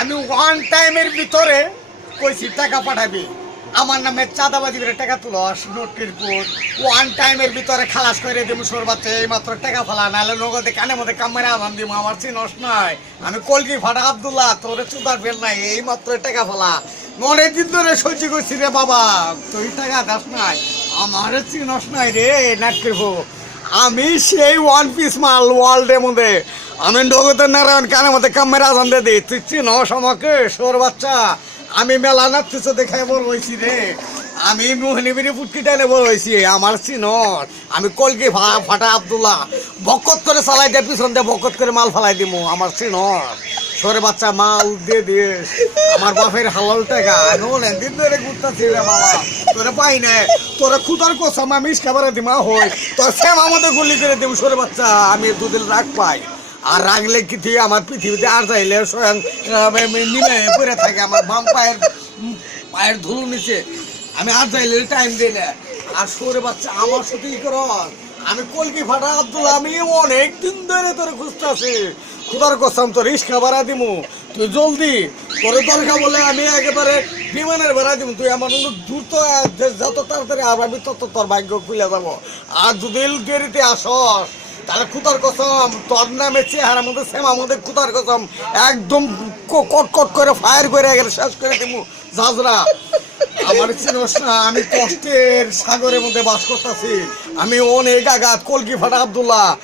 আমি ওয়ান টাইমের ভিতরে কইছি টাকা পাঠাবি আমার নামে চাঁদাবাজি করে টাকা তুলস নোটের বোর্ড ওয়ান টাইমের ভিতরে খালাস করে দেব সর্বাচ্ছে এই মাত্র টাকা ফেলা নাহলে নগদে কানের মধ্যে কামেরা আনাম দিব আমার চিনস নাই আমি কলকি ফাটা আব্দুল্লাহ তোরে চুদার ফেল নাই এই মাত্র টাকা ফেলা মনে দিন ধরে সহ্য করছি রে বাবা তুই টাকা দাস নাই আমার চিনস নাই রে নাট করবো আমি সেই ওয়ান পিস মাল ওয়ার্ল্ডের মধ্যে আমি নগদের নারায়ণ কানের মধ্যে কামেরা আজান দিয়ে দিই তুই চিনস আমাকে সোর বাচ্চা আমি মেলা নাচতেছ দেখায় বড় হয়েছি রে আমি মোহিনীবিরি ফুটকি টাইলে বড় হয়েছি আমার চিনস আমি কলকি ফাটা আব্দুল্লাহ বকত করে চালাই দিয়ে পিছন দিয়ে বকত করে মাল ফালাই দিব আমার চিনস সরে বাচ্চা মাল দিয়ে দিস আমার বাপের হালাল টাকা নোলেন দিন ধরে ঘুরতেছি রে বাবা তোরে পাই না তোরা খুদার কসম আমি খাবারে দিমা হই তোর সেম আমাদের গুলি করে দিব সরে বাচ্চা আমি দুদিন রাগ পাই আর রাগলে কি তুই আমার পৃথিবীতে আর যাইলে স্বয়ং নিমে পড়ে থাকে আমার বাম পায়ের ধুলো নিচে আমি আর যাইলে টাইম দিই না আর সরে বাচ্চা আমার সাথে কি কর আমি কলকি ফাটা আব্দুল্লাহ আমি অনেক দিন ধরে তোর খুঁজতে আছি খুদার কসম তোর রিস্কা ভাড়া দিমু তুই জলদি তোর দরকার বলে আমি একেবারে বিমানের ভাড়া দিমু তুই আমার দ্রুত যত তাড়াতাড়ি আমি তত তোর ভাগ্য খুলে যাবো আর দুদিন দেরিতে আসস তাহলে খুদার কসম তোর নামে চেহারার মধ্যে সেম আমাদের খুদার কসম একদম কট কট করে ফায়ার করে গেলে শেষ করে দিমু জাজরা আমার চিনস না আমি কষ্টের সাগরের মধ্যে বাস করতেছি আমি অনেক আঘাত কলকি ফাটা আব্দুল্লাহ